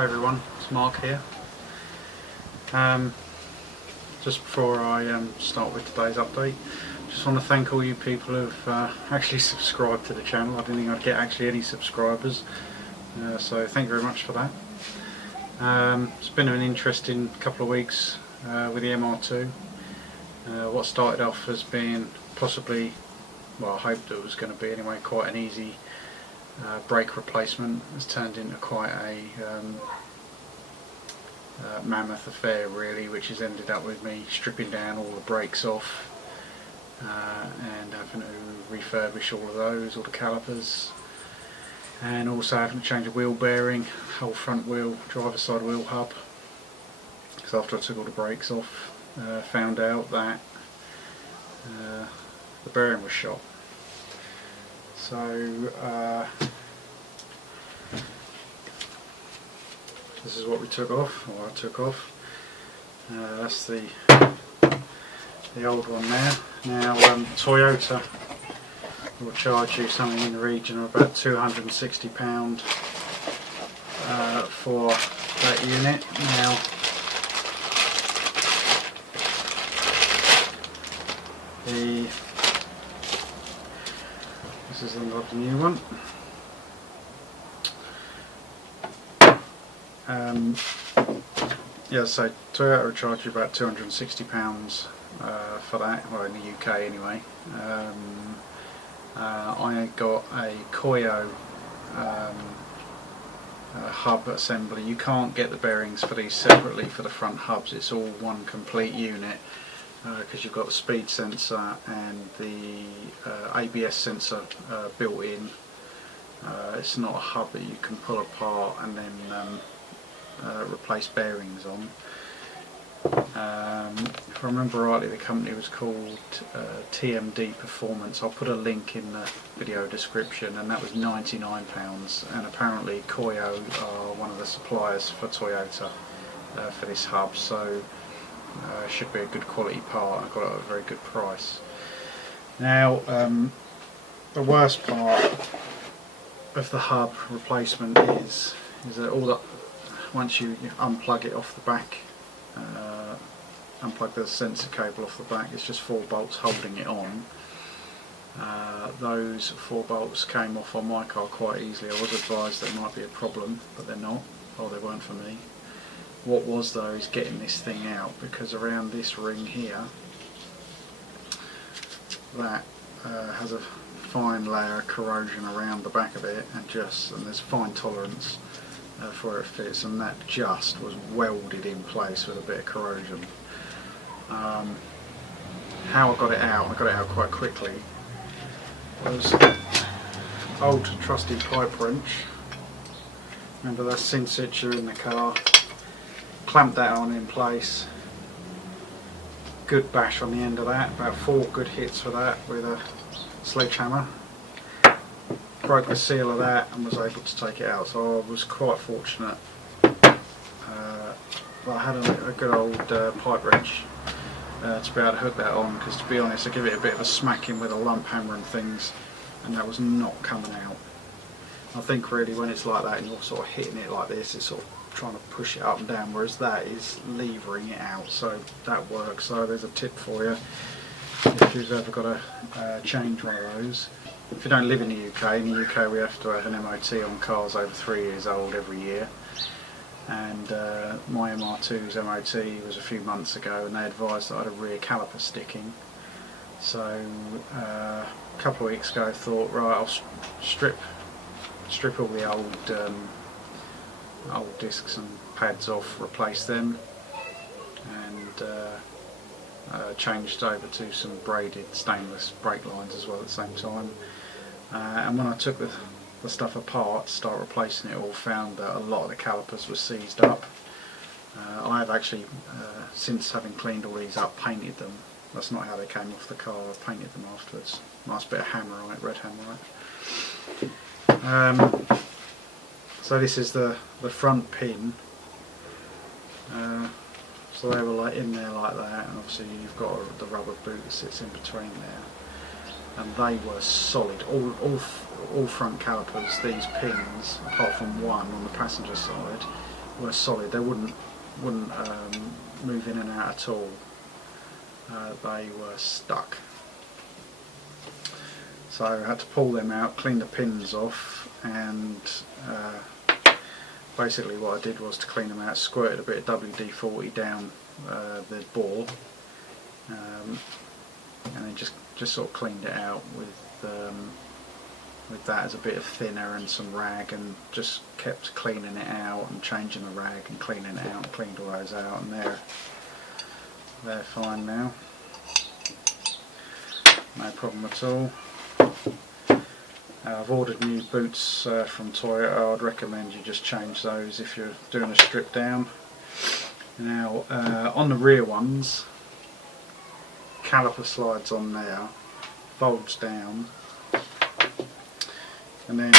Hi everyone, it's Mark here. Just before I start with today's update, just want to thank all you people who've actually subscribed to the channel. I didn't think I'd get actually any subscribers, so thank you very much for that. It's been an interesting couple of weeks with the MR2. What started off as being possibly, well, I hoped it was going to be anyway, quite an easy brake replacement has turned into quite a mammoth affair really, which has ended up with me stripping down all the brakes off and having to refurbish all of those, all the calipers, and also having to change a wheel bearing, whole front wheel, driver's side wheel hub, because after I took all the brakes off, found out that the bearing was shot. So this is what we took off, or I took off. That's the old one there. Now Toyota will charge you something in the region of about £260 for that unit. Now this is the new one. Yeah, so Toyota will charge you about £260 for that, well in the UK anyway. I got a Koyo hub assembly. You can't get the bearings for these separately for the front hubs, it's all one complete unit, because you've got the speed sensor and the ABS sensor built in. It's not a hub that you can pull apart and then replace bearings on. If I remember rightly, the company was called TMD Performance. I'll put a link in the video description, and that was £99, and apparently Koyo are one of the suppliers for Toyota for this hub, so it should be a good quality part. I got it at a very good price. Now the worst part of the hub replacement is that all that, once you unplug it off the back, unplug the sensor cable off the back, it's just 4 bolts holding it on. Those 4 bolts came off on my car quite easily. I was advised there might be a problem, but they're not, or they weren't for me. What was though is getting this thing out, because around this ring here, that has a fine layer of corrosion around the back of it, and there's fine tolerance for where it fits, and that just was welded in place with a bit of corrosion. How I got it out quite quickly, was old trusty pipe wrench. Remember that sin situ in the car, clamped that on in place, good bash on the end of that, about 4 good hits for that with a sledgehammer. Broke the seal of that and was able to take it out, so I was quite fortunate. I had a good old pipe wrench to be able to hook that on, because to be honest I give it a bit of a smacking with a lump hammer and things, and that was not coming out. I think really when it's like that and you're sort of hitting it like this, it's sort of trying to push it up and down, whereas that is levering it out, so that works. So there's a tip for you if you've ever got to change one of those. If you don't live in the UK we have to have an MOT on cars over 3 years old every year, and my MR2's MOT was a few months ago, and they advised that I had a rear caliper sticking. So a couple of weeks ago I thought, right, I'll strip all the old discs and pads off, replace them, and changed over to some braided stainless brake lines as well at the same time. And when I took the stuff apart to start replacing it all, found that a lot of the calipers were seized up. I have actually, since having cleaned all these up, painted them. That's not how they came off the car, I painted them afterwards. Nice bit of hammer on it, red hammer on it. So this is the front pin. So they were like in there like that, and obviously you've got the rubber boot that sits in between there. And they were solid, all front calipers, these pins, apart from one on the passenger side, were solid. They wouldn't move in and out at all. They were stuck. So I had to pull them out, clean the pins off, and basically what I did was to clean them out, squirted a bit of WD-40 down the bore, and then just sort of cleaned it out with that as a bit of thinner and some rag, and just kept cleaning it out and changing the rag and cleaning it out, and cleaned all those out, and they're fine now. No problem at all. I've ordered new boots from Toyota. I'd recommend you just change those if you're doing a strip down. Now on the rear ones, caliper slides on there, folds down, and then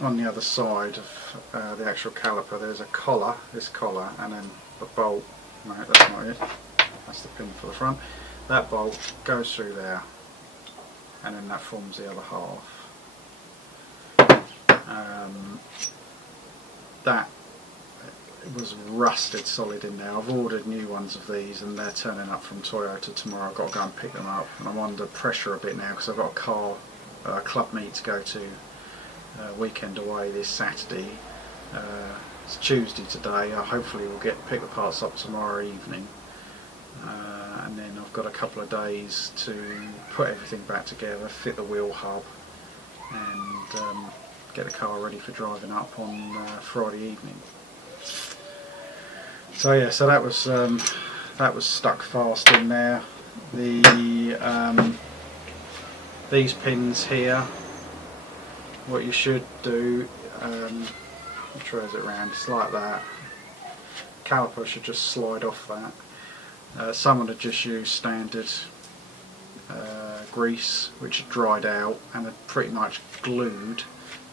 on the other side of the actual caliper there's a collar, this collar, and then the bolt. No, that's not it, that's the pin for the front. That bolt goes through there, and then that forms the other half. That was rusted solid in there. I've ordered new ones of these and they're turning up from Toyota tomorrow. I've got to go and pick them up, and I'm under pressure a bit now because I've got a car club meet to go to, weekend away this Saturday. It's Tuesday today. Hopefully we'll pick the parts up tomorrow evening, and then I've got a couple of days to put everything back together, fit the wheel hub, and get the car ready for driving up on Friday evening. So yeah, so that was stuck fast in there. These pins here, what you should do, trace it around, it's like that. Caliper should just slide off that. Someone had just used standard grease, which had dried out, and had pretty much glued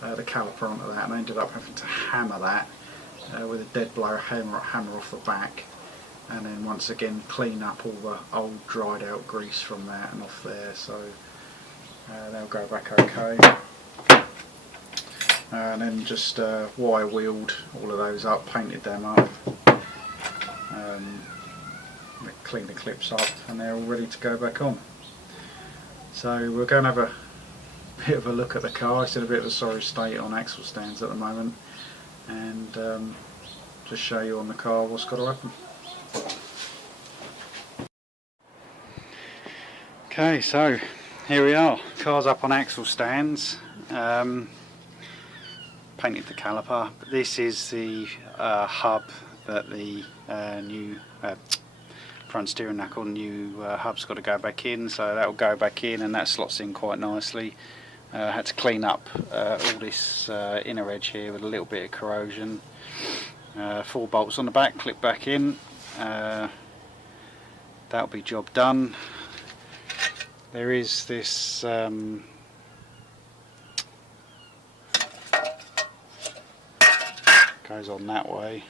the caliper onto that, and I ended up having to hammer that with a dead blow hammer off the back, and then once again clean up all the old dried out grease from that and off there, so they'll go back okay. And then just wire wheeled all of those up, painted them up, cleaned the clips up, and they're all ready to go back on. So we're going to have a bit of a look at the car. It's in a bit of a sorry state on axle stands at the moment, and just show you on the car what's got to happen. Okay, so here we are. Car's up on axle stands. Painted the caliper. This is the hub that the new front steering knuckle, new hub's got to go back in, so that will go back in, and that slots in quite nicely. Had to clean up all this inner edge here with a little bit of corrosion. 4 bolts on the back, clip back in. That'll be job done. There is this goes on that way.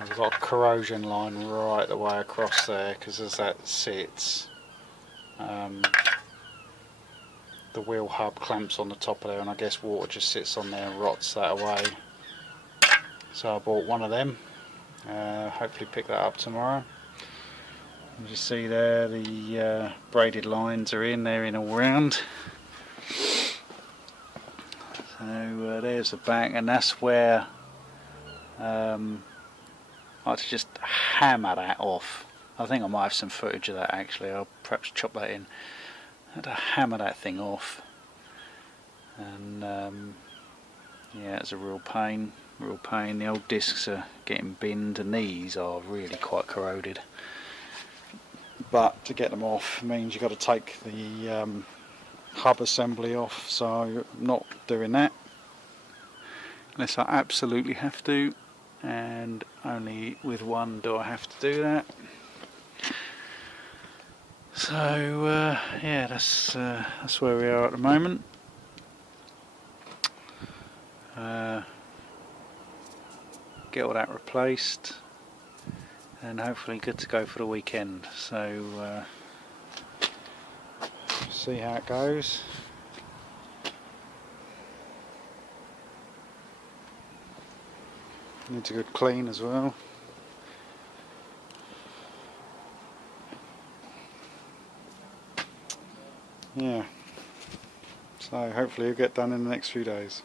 We've got a corrosion line right the way across there, because as that sits, the wheel hub clamps on the top of there, and I guess water just sits on there and rots that away. So I bought one of them, hopefully pick that up tomorrow. As you see there, the braided lines are in, they're in all round. So there's the back, and that's where I had to just hammer that off. I think I might have some footage of that actually, I'll perhaps chop that in. I had to hammer that thing off, and yeah, it's a real pain, The old discs are getting binned, and these are really quite corroded. But to get them off means you've got to take the hub assembly off, so I'm not doing that unless I absolutely have to, and only with one do I have to do that. So yeah, that's where we are at the moment. Get all that replaced, and hopefully good to go for the weekend. So see how it goes. Needs a good clean as well. Yeah, so hopefully it'll get done in the next few days.